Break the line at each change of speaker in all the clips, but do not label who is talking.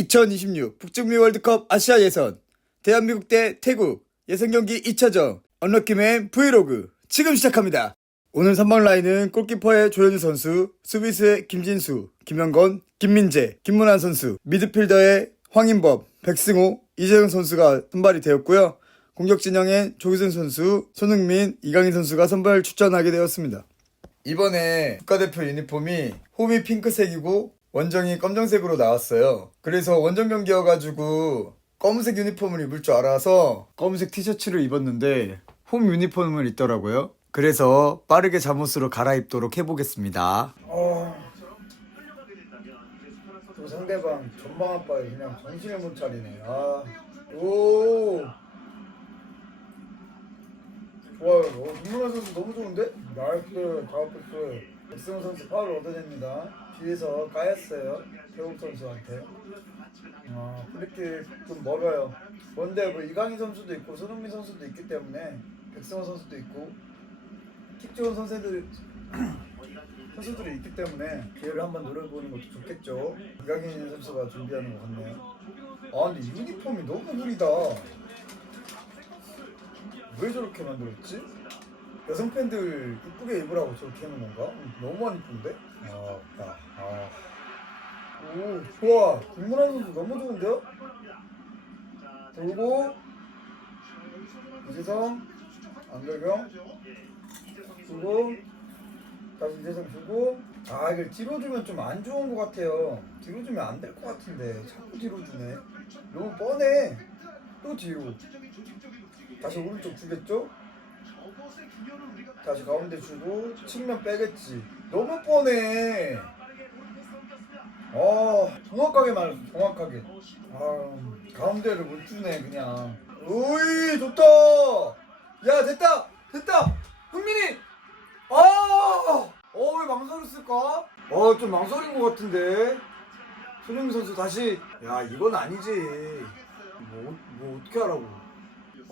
2026 북중미 월드컵 아시아 예선 대한민국 대 태국 예선 경기 2차전 언럭키맨 브이로그 지금 시작합니다. 오늘 3번 라인은 골키퍼의 조현우 선수, 수비수의 김진수, 김영건, 김민재, 김문환 선수, 미드필더의 황인법, 백승호, 이재영 선수가 선발이 되었고요. 공격 진영엔 조기선 선수, 손흥민, 이강인 선수가 선발 출전하게 되었습니다. 이번에 국가대표 유니폼이 홈이 핑크색이고 원정이 검정색으로 나왔어요. 그래서 원정 경기여가지고 검은색 유니폼을 입을 줄 알아서 검은색 티셔츠를 입었는데 홈 유니폼을 입더라고요. 그래서 빠르게 잠옷으로 갈아입도록 해보겠습니다. 어... 또 상대방 전방 아빠에 그냥 정신을 못 차리네. 아, 오. 좋아요. 어, 김문환 선수 너무 좋은데? 나이스, 다우프스. 백승호 선수 파울 얻어냅니다. 뒤에서 까였어요. 태국 선수한테. 아, 프리킥 좀 멀어요. 뭔데 뭐 이강인 선수도 있고 손흥민 선수도 있기 때문에 백승호 선수도 있고 킥 좋은 선수들 선수들이 있기 때문에 기회를 한번 노려보는 것도 좋겠죠. 이강인 선수가 준비하는 것 같네요. 아 근데 유니폼이 너무 흐리다. 왜 저렇게 만들었지? 여성 팬들 이쁘게 입으라고 저렇게 해놓은 건가? 너무 안 이쁜데? 아, 없다. 아. 오, 좋아. 김문환 선수 너무 좋은데요? 돌고, 이재성, 안결경, 주고, 다시 이재성 주고. 아, 이걸 뒤로 주면 좀 안 좋은 것 같아요. 뒤로 주면 안 될 것 같은데. 자꾸 뒤로 주네. 너무 뻔해. 또 뒤로. 다시 오른쪽 주겠죠? 다시 가운데 주고 측면 빼겠지. 너무 뻔해. 아 정확하게 말했어. 정확하게. 아 가운데를 못 주네 그냥. 오이 좋다. 야 됐다 됐다. 흥민이. 아. 어왜 망설였을까? 어좀 망설인 것 같은데. 손흥민 선수 다시. 야 이건 아니지. 뭐, 뭐 어떻게 하라고.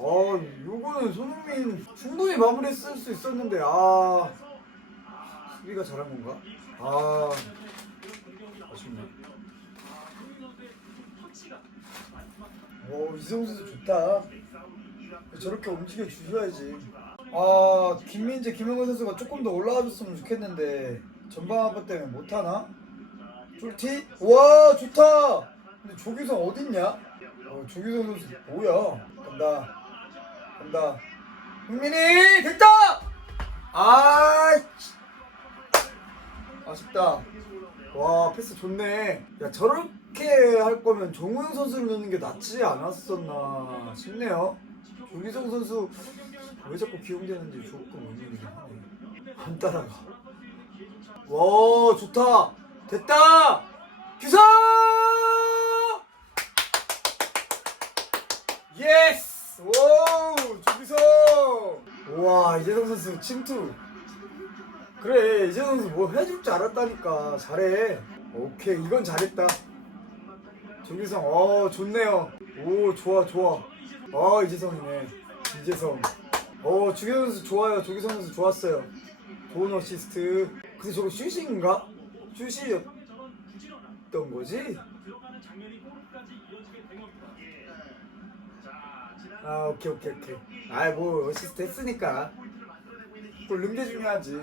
아, 요거는 손흥민 충분히 마무리했을 수 있었는데, 아. 수비가 잘한 건가? 아. 아쉽네. 오, 이성 선수 좋다. 저렇게 움직여 주셔야지. 아, 김민재, 김영건 선수가 조금 더 올라와 줬으면 좋겠는데, 전방 아빠 때문에 못 하나? 쫄티? 와, 좋다! 근데 조규성 어딨냐? 어, 조규성 선수 뭐야? 간다. 간다. 흥민이 됐다. 아, 아쉽다. 와 패스 좋네. 야 저렇게 할 거면 정우영 선수를 넣는 게 낫지 않았었나 싶네요. 조기성 선수 왜 자꾸 기용되는지 조금 의문이긴 하네. 안 따라가. 와 좋다. 됐다. 규성. 예스! 오! 조기성! 우와, 이재성 선수 침투. 그래, 이재성 선수 뭐 해줄 줄 알았다니까. 잘해. 오케이, 이건 잘했다. 조기성, 어, 좋네요. 오, 좋아, 좋아. 아, 이재성이네. 이재성. 어, 주기성 선수 좋아요. 조기성 선수 좋았어요. 좋은 어시스트. 근데 저거 슈싱인가? 슈시였던 거지? 아 오케이 오케이 오케이. 아이 뭐 어시스트 했으니까. 골 넣는 게 중요하지.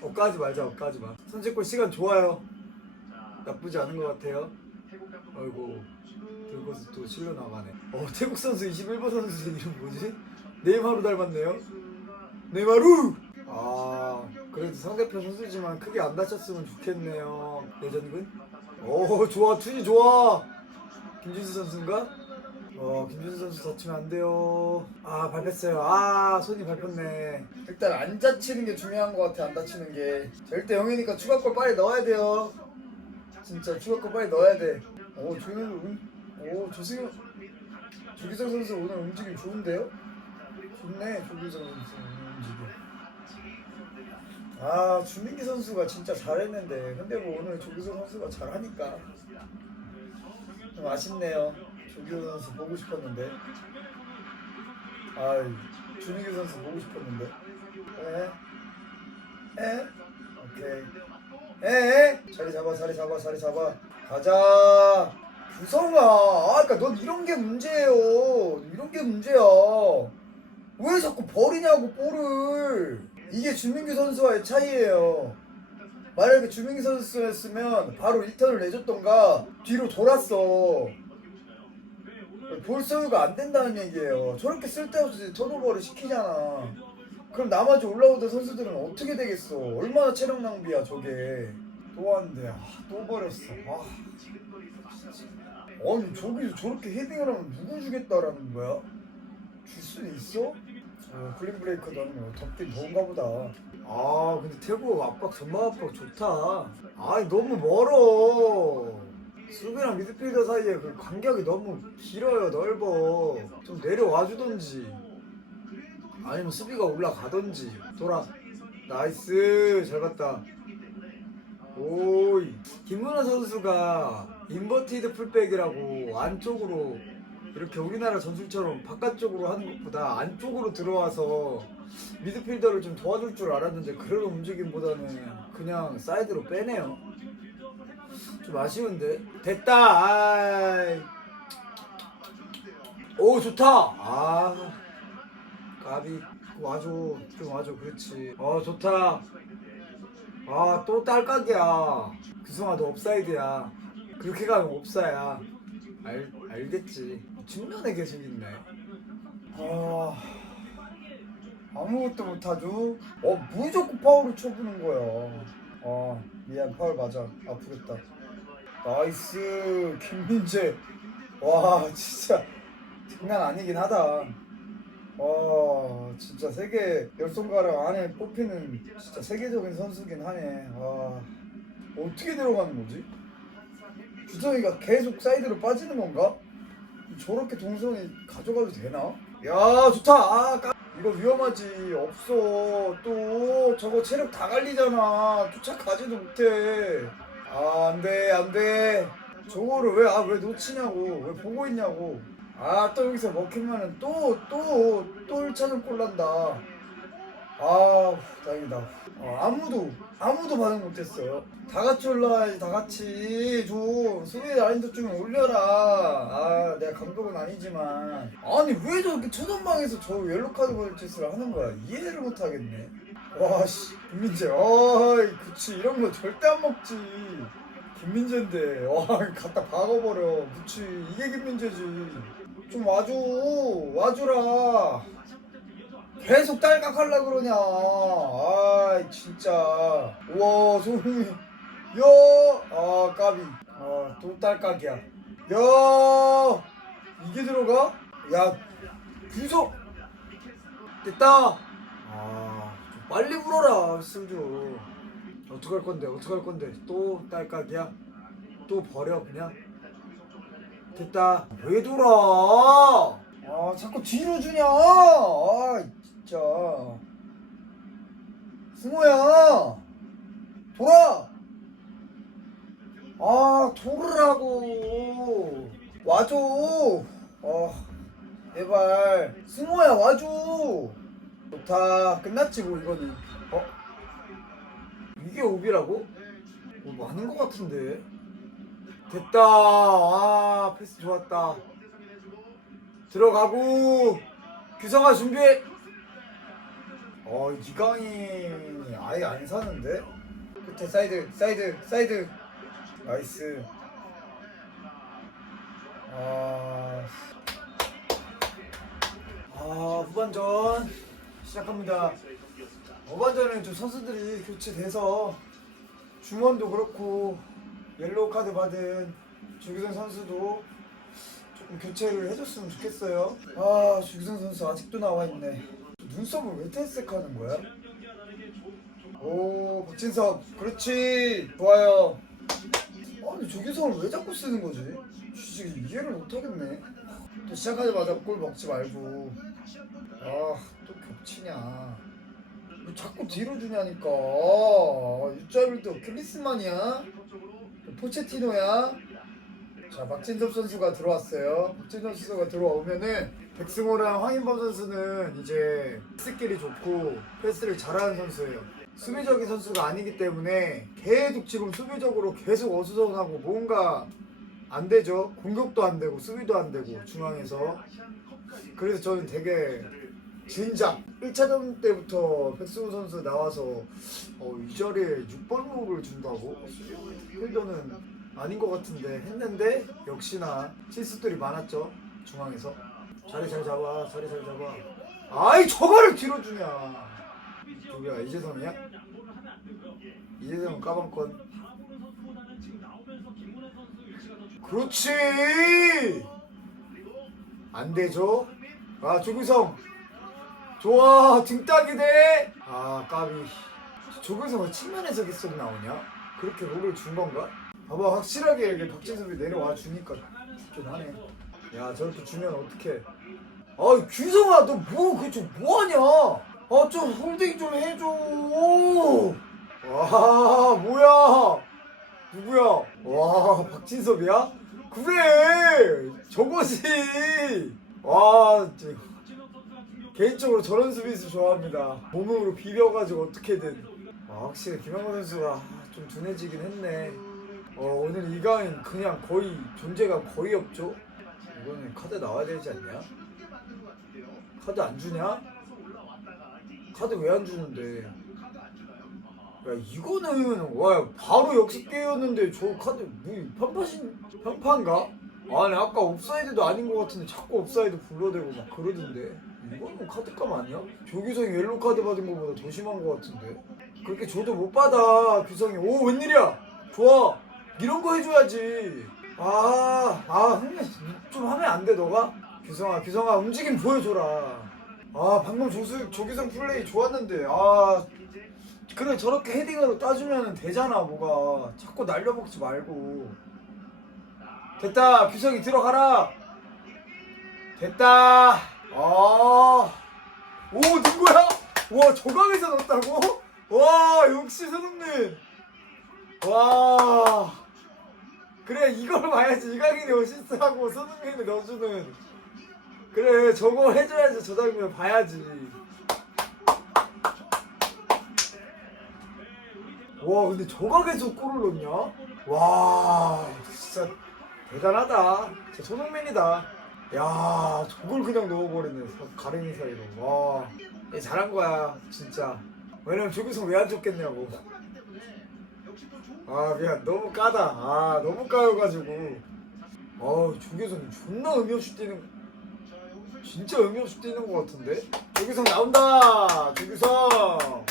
엇가지 말자 엇가지 마 선제골 시간 좋아요. 나쁘지 않은 것 같아요. 아이고 들고서 또 실려 나가네. 어 태국 선수 21번 선수 이름 뭐지? 네이마루 닮았네요. 네이마루! 아 그래도 상대편 선수지만 크게 안 다쳤으면 좋겠네요. 내전근 오 좋아 투지 좋아 김준수 선수인가? 어 김준수 선수 다치면 안 돼요. 아 밟혔어요. 아 손이 밟혔네. 일단 안 다치는 게 중요한 것 같아. 안 다치는 게. 절대 영이니까 추가골 빨리 넣어야 돼요. 진짜 추가골 빨리 넣어야 돼. 오 조현 음, 오 조승현 조기성 선수 오늘 움직임 좋은데요? 좋네 조기성 선수 움직임. 아 주민기 선수가 진짜 잘했는데 근데 뭐 오늘 조기성 선수가 잘하니까 좀 아쉽네요. 조기호 선수 보고 싶었는데. 아, 준익이 선수 보고 싶었는데. 에? 에? 오케이. 에 자리 잡아 자리 잡아 자리 잡아 가자 규성아 아 그니까 넌 이런 게 문제예요 이런 게 문제야 왜 자꾸 버리냐고 볼을 이게 주민규 선수와의 차이예요 만약에 주민규 선수였으면 바로 리턴을 내줬던가 뒤로 돌았어 볼 소유가 안 된다는 얘기예요 저렇게 쓸데없이 턴오버를 시키잖아 그럼 나머지 올라오던 선수들은 어떻게 되겠어 얼마나 체력 낭비야 저게 또 왔는데 아, 또 버렸어 아. 아니 저기서 저렇게 헤딩을 하면 누구 주겠다라는 거야? 줄 수는 있어? 어, 클린 브레이커도 하면 덥긴 더운가 보다. 아 근데 태국 압박 전방 압박 좋다. 아 너무 멀어. 수비랑 미드필더 사이에 그 간격이 너무 길어요 넓어. 좀 내려와 주던지. 아니면 수비가 올라가던지. 돌아. 나이스 잘 갔다. 오이 김문호 선수가 인버티드 풀백이라고 안쪽으로 이렇게 우리나라 전술처럼 바깥쪽으로 하는 것보다 안쪽으로 들어와서 미드필더를 좀 도와줄 줄 알았는데 그런 움직임보다는 그냥 사이드로 빼네요. 좀 아쉬운데 됐다. 아이. 오 좋다. 아 까비 와줘 좀 와줘 그렇지. 어 좋다. 아 또 딸깍이야 규성아 너 업사이드야 그렇게 가면 업사야 알, 알겠지 뒷면에 계속 있네 아 아무것도 못하죠? 어뭐 자꾸 파울을 쳐부는 거야. 아 미안 파울 맞아. 아프겠다. 나이스 김민재. 와 진짜 장난 아니긴 하다. 와 진짜 세계 열 손가락 안에 뽑히는 진짜 세계적인 선수긴 하네. 와 어떻게 들어가는 거지? 주성이가 계속 사이드로 빠지는 건가? 저렇게 동선이 가져가도 되나? 야 좋다. 아 까... 이거 위험하지. 없어. 또 저거 체력 다 갈리잖아. 쫓아가지도 못해. 아 안돼 안돼. 저거를 왜 아 왜 놓치냐고 왜 보고 있냐고. 아 또 여기서 먹히면은 또 또 또 1차전 골 난다 아 다행이다. 어, 아무도 아무도 반응 못했어요. 다 같이 올라와야지 다 같이. 좀 수비 라인도 좀 올려라. 아 내가 감독은 아니지만. 아니 왜 저렇게 초전방에서 저 옐로카드 보낼 짓을 하는 거야? 이해를 못하겠네. 와씨. 김민재. 어이 그치. 이런 거 절대 안 먹지. 김민재인데. 와 갖다 박아버려. 그치. 이게 김민재지. 좀 와줘. 와주라 계속 딸깍 하려 그러냐. 아 진짜. 우와 소름이 야아 까비. 아또 딸깍이야. 야 이게 들어가? 야 구석 됐다. 아좀 빨리 불어라 승주. 어떡할 건데 어떡할 건데. 또 딸깍이야? 또 버려 그냥? 됐다. 왜 돌아? 아 자꾸 뒤로 주냐? 아 진짜 승호야 돌아 아 돌으라고 와줘 아 제발 승호야 와줘 좋다 끝났지 뭐 이거는 어? 이게 오비라고? 뭐 많은 것 같은데 됐다. 아, 패스 좋았다. 들어가고 규성아 준비해. 어, 이강인이 아예 안 사는데? 끝에 사이드, 사이드, 사이드. 나이스. 아, 아 후반전 시작합니다. 후반전에 좀 선수들이 교체돼서 중원도 그렇고 옐로우 카드 받은 주기성 선수도 조금 교체를 해줬으면 좋겠어요. 아 주기성 선수 아직도 나와 있네. 눈썹을 왜 탈색하는 거야? 오 박진석 그렇지 좋아요. 아니 주기성을 왜 자꾸 쓰는 거지? 진짜 이해를 못하겠네. 또 시작하자마자 골 먹지 말고 아또 겹치냐. 왜 자꾸 뒤로 주냐니까. 유짜빌도 클리스만이야? 포체티노야? 자, 박진섭 선수가 들어왔어요. 박진섭 선수가 들어오면은 백승호랑 황인범 선수는 이제 패스끼리 좋고 패스를 잘하는 선수예요. 수비적인 선수가 아니기 때문에 계속 지금 수비적으로 계속 어수선하고 뭔가 안 되죠. 공격도 안 되고 수비도 안 되고 중앙에서 그래서 저는 되게 진작 1차전 때부터 백승우 선수 나와서 어, 이 자리에 6번 롤을 준다고 필더는 아닌 것 같은데 했는데 역시나 실수들이 많았죠 중앙에서 자리 잘 잡아 자리 잘 잡아. 아이 저거를 뒤로 주냐. 누구야 이재성이야? 이재성 까방권 그렇지! 안 되죠? 아 조규성. 좋아 등딱이 돼아 까비. 조규성은 측면에서 계속 나오냐? 그렇게 롤을 준 건가? 봐봐 확실하게 이렇게 박진섭이 내려와 주니까 좋긴 하네 야 저렇게 주면 어떡해? 아 규성아 너뭐 그저 뭐하냐? 아좀 홀딩 좀 해줘. 와 뭐야? 누구야? 와 박진섭이야? 그래 저거지. 와 진짜 개인적으로 저런 수비수 좋아합니다. 몸으로 비벼가지고 어떻게든. 아, 확실히 김영호 선수가 좀 둔해지긴 했네. 어, 오늘 이강인 그냥 거의 존재가 거의 없죠 이거는 카드 나와야 되지 않냐? 카드 안 주냐? 카드 왜 안 주는데? 야 이거는 와 바로 역습 깨였는데 저 카드 뭐 편파신 편파인가? 아니 아까 옵사이드도 아닌 것 같은데 자꾸 옵사이드 불러대고 막 그러던데 이거는 카드값 아니야? 조규성이 옐로 카드 받은 것보다 더 심한 것 같은데 그렇게 줘도 못 받아 규성이 오 웬일이야 좋아 이런 거 해줘야지 아아 흥민 좀 하면 안 돼 너가? 규성아 규성아 움직임 보여줘라. 아 방금 조수, 조규성 플레이 좋았는데 아 그래 저렇게 헤딩으로 따주면 되잖아 뭐가. 자꾸 날려먹지 말고. 됐다 규성이 들어가라. 됐다. 아 오 누구야? 와 저강에서 넣었다고? 와 역시 손흥민 와 그래 이걸 봐야지. 이강인이 어시스트하고 손흥민이 넣어주는. 그래 저거 해줘야지 저 장면 봐야지. 와 근데 저가 계속 골을 넣냐? 와 진짜 대단하다. 진짜 손흥민이다. 야 저걸 그냥 넣어버리네. 사- 가랭이 사이로. 와 얘 잘한 거야 진짜. 왜냐면 조규성 왜 안 줬겠냐고 아 미안. 너무 까다. 아 너무 까여가지고. 아 조규성이 존나 의미 없이 뛰는 진짜 의미 없이 뛰는 것 같은데? 조규성 나온다! 조규성!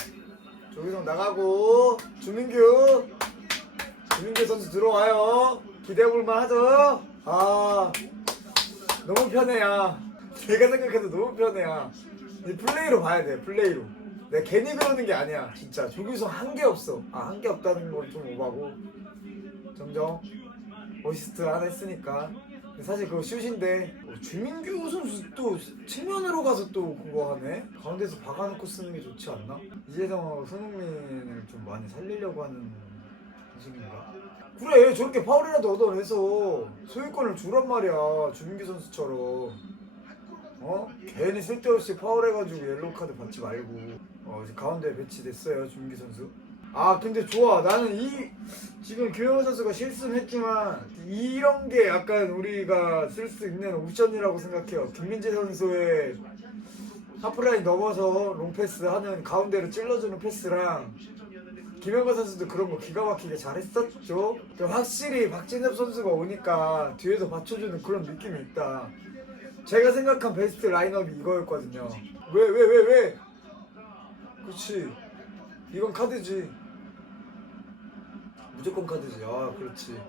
조규성 나가고. 주민규! 주민규 선수 들어와요. 기대해볼만 하죠? 아 너무 편해야 내가 생각해도 너무 편해야 이 플레이로 봐야 돼 플레이로 내가 괜히 그러는 게 아니야. 진짜. 조규성 한 게 없어. 아 한 게 없다는 건 좀 오바고. 정정. 어시스트 하나 했으니까. 근데 사실 그거 슛인데 어, 주민규 선수 또 측면으로 가서 또 그거 하네? 가운데서 박아놓고 쓰는 게 좋지 않나? 이재성하고 손흥민을 좀 많이 살리려고 하는 선수인가? 그래 저렇게 파울이라도 얻어내서 소유권을 주란 말이야 주민규 선수처럼. 어? 괜히 쓸데없이 파울해가지고 옐로우 카드 받지 말고 어 이제 가운데 배치됐어요 주민규 선수. 아 근데 좋아. 나는 이 지금 규현 선수가 실수는 했지만 이런 게 약간 우리가 쓸 수 있는 옵션이라고 생각해요. 김민재 선수의 하프라인 넘어서 롱패스 하는 가운데로 찔러주는 패스랑 김현관 선수도 그런 거 기가 막히게 잘했었죠. 확실히 박진엽 선수가 오니까 뒤에서 받쳐주는 그런 느낌이 있다. 제가 생각한 베스트 라인업이 이거였거든요. 왜 왜 왜 왜, 그렇지 이건 카드지 무조건 카드지. 아, 그렇지.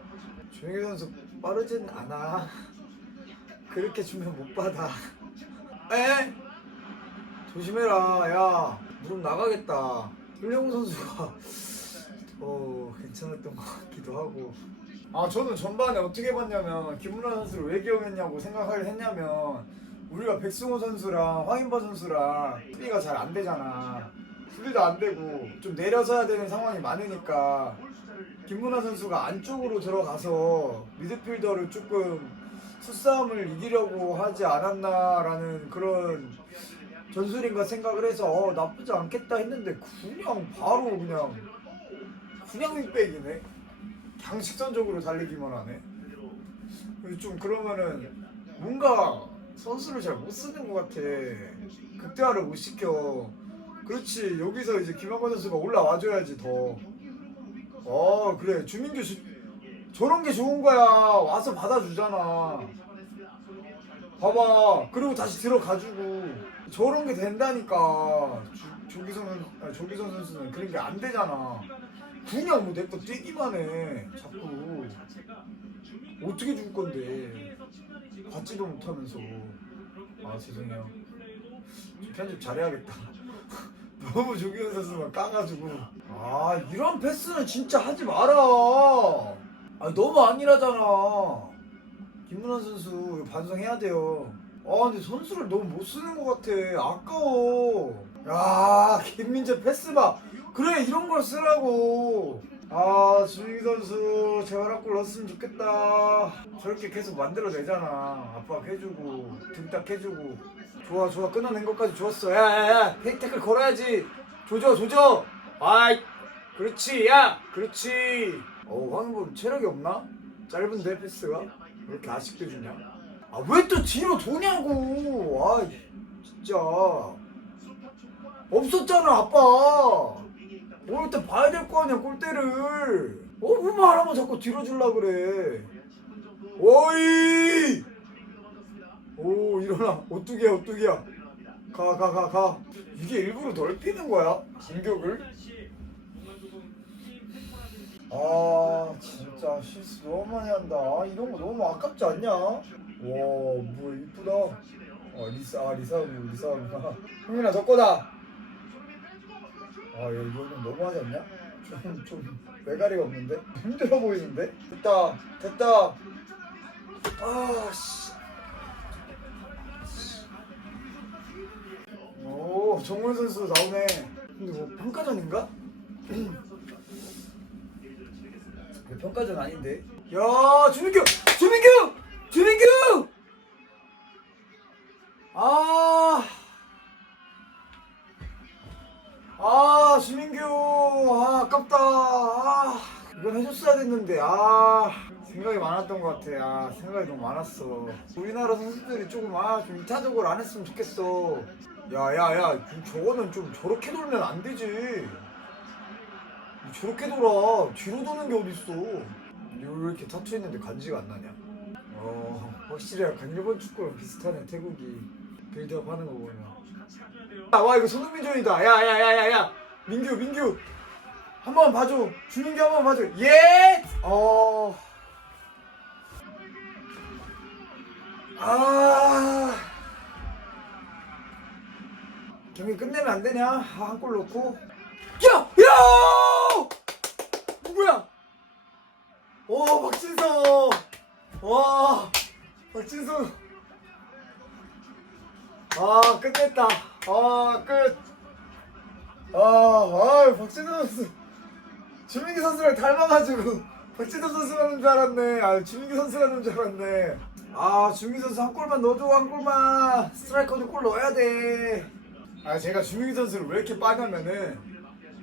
조용희 선수 빠르진 않아. 그렇게 주면 못 받아. 에? 조심해라. 야, 무릎 나가겠다. 윤영우 선수가 어 괜찮았던 것 같기도 하고. 아 저는 전반에 어떻게 봤냐면 김문환 선수를 왜 기용했냐고 생각을 했냐면 우리가 백승호 선수랑 황인바 선수랑 수비가 잘 안 되잖아. 수비도 안 되고 좀 내려서야 되는 상황이 많으니까 김문환 선수가 안쪽으로 들어가서 미드필더를 조금 수싸움을 이기려고 하지 않았나라는 그런 전술인가 생각을 해서 어, 나쁘지 않겠다 했는데 그냥 바로 그냥 그냥 윙백이네. 그냥 직선적으로 달리기만 하네. 좀 그러면은 뭔가 선수를 잘 못 쓰는 것 같아. 극대화를 못 시켜. 그렇지 여기서 이제 김영건 선수가 올라와줘야지 더. 어 그래 주민규 주, 저런 게 좋은 거야. 와서 받아주잖아. 봐봐. 그리고 다시 들어가주고 저런 게 된다니까. 조, 조기성 선- 아니, 조기성 선수는 그런 게 안 되잖아. 그냥 뭐 내거 뛰기만 해. 자꾸 어떻게 줄 건데 받지도 못하면서. 아 죄송해요. 좀 편집 잘해야겠다. 너무 조기현 선수만 까가지고 아 이런 패스는 진짜 하지 마라. 아 너무 안일하잖아. 김문환 선수 반성해야 돼요. 아 근데 선수를 너무 못 쓰는 것 같아. 아까워. 야 김민재 패스 봐. 그래 이런 걸 쓰라고. 아 주희 선수 한골 넣었으면 좋겠다. 저렇게 계속 만들어내잖아. 압박 해주고 등딱 해주고. 좋아 좋아 끊어낸 것까지 좋았어. 야야야 태클 걸어야지. 조져 조져. 아이 그렇지 야 그렇지. 어 황인범 체력이 없나? 짧은데 패스가 왜 이렇게 아쉽게 주냐? 아 왜 또 뒤로 도냐고. 아 진짜 없었잖아 아빠. 오늘 때 봐야 될 거 아니야 골대를. 어 뭐만 하면 자꾸 뒤로 줄라 그래. 오이. 오 일어나. 오뚜기야 오뚜기야. 가 가 가 가. 이게 일부러 넓히는 거야 간격을? 아 진짜 실수 너무 많이 한다. 아, 이런 거 너무 아깝지 않냐? 와뭐 이쁘다. 아 리사 아 리사우고 리사우구나 흥민아 저 거다 아야 이거는 너무 하지 않냐 좀 좀 외가리가 없는데 힘들어 보이는데 됐다 됐다 아씨 오 정원 선수 나오네. 근데 뭐 평가전인가? 왜 평가전 아닌데? 야 주민규 주민규 주민규 아. 아 주민규. 아 아깝다. 아 이건 해줬어야 됐는데. 아 생각이 많았던 것 같아. 아 생각이 너무 많았어. 우리나라 선수들이 조금 아좀 이타적으로 안 했으면 좋겠어. 야야야 저거는 좀 저렇게 돌면 안 되지. 저렇게 돌아. 뒤로 도는 게 어딨어. 왜 이렇게 있는데 간지가 안 나냐? 어 확실히 약간 일본 축구랑 비슷하네 태국이 빌드업 하는 거 보면. 아, 와 이거 손흥민 전이다. 야야야야야. 민규 민규. 한 번 봐줘. 주민규 한 번 봐줘. 예! 어... 아... 경기 끝내면 안 되냐? 아, 한골 넣고. 야! 야! 누구야? 오 박진성. 와 박진성 아 끝냈다. 아끝. 아, 아 박진성 선수. 주민기 선수랑 닮아가지고 박진성 선수가 넣은 줄 알았네. 아 주민기 넣은 줄 알았네. 아 주민기 선수 한 골만 넣어줘 한 골만. 스트라이커도 골 넣어야 돼아 제가 주민기 선수를 왜 이렇게 빠냐면은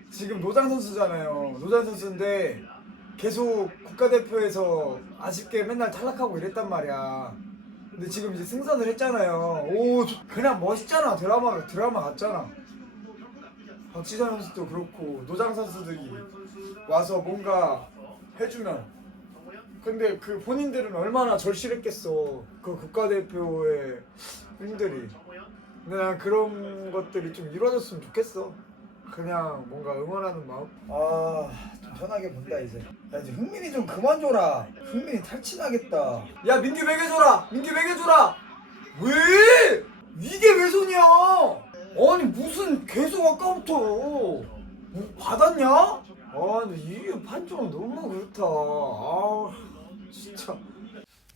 지금 노장 선수잖아요. 노장 선수인데 계속 국가대표에서 아쉽게 맨날 탈락하고 이랬단 말이야 근데 지금 이제 승선을 했잖아요. 오 저- 그냥 멋있잖아. 드라마 드라마 같잖아. 박지선 선수도 그렇고 노장 선수들이 와서 뭔가 해주면. 근데 그 본인들은 얼마나 절실했겠어. 그 국가대표의 힘들이. 난 그런 것들이 좀 이루어졌으면 좋겠어. 그냥 뭔가 응원하는 마음. 아좀 편하게 본다 이제. 야 이제 흥민이 좀 그만 줘라. 흥민이 탈진하겠다. 야 민규 먹여줘라! 민규 먹여줘라! 왜? 이게 왜 손이야? 아니 무슨 계속 아까부터. 뭐 받았냐? 아 근데 이게 판정은 너무 그렇다. 아 진짜.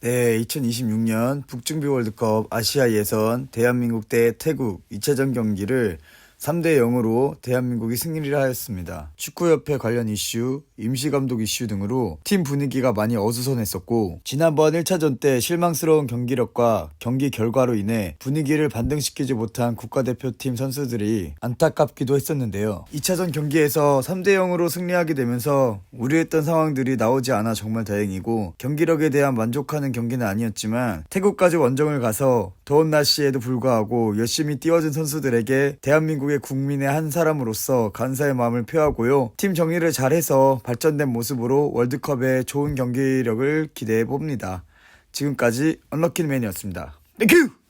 네 2026년 북중비 월드컵 아시아 예선 대한민국 대 태국 2차전 경기를 3대 0으로 대한민국이 승리를 하였습니다. 축구협회 관련 이슈, 임시감독 이슈 등으로 팀 분위기가 많이 어수선했었고 지난번 1차전 때 실망스러운 경기력과 경기 결과로 인해 분위기를 반등시키지 못한 국가대표팀 선수들이 안타깝기도 했었는데요. 2차전 경기에서 3대 0으로 승리하게 되면서 우려했던 상황들이 나오지 않아 정말 다행이고 경기력에 대한 만족하는 경기는 아니었지만 태국까지 원정을 가서 더운 날씨에도 불구하고 열심히 뛰어준 선수들에게 대한민국의 국민의 한 사람으로서 감사의 마음을 표하고요. 팀 정리를 잘해서 발전된 모습으로 월드컵에 좋은 경기력을 기대해 봅니다. 지금까지 언럭키맨이었습니다. 땡큐!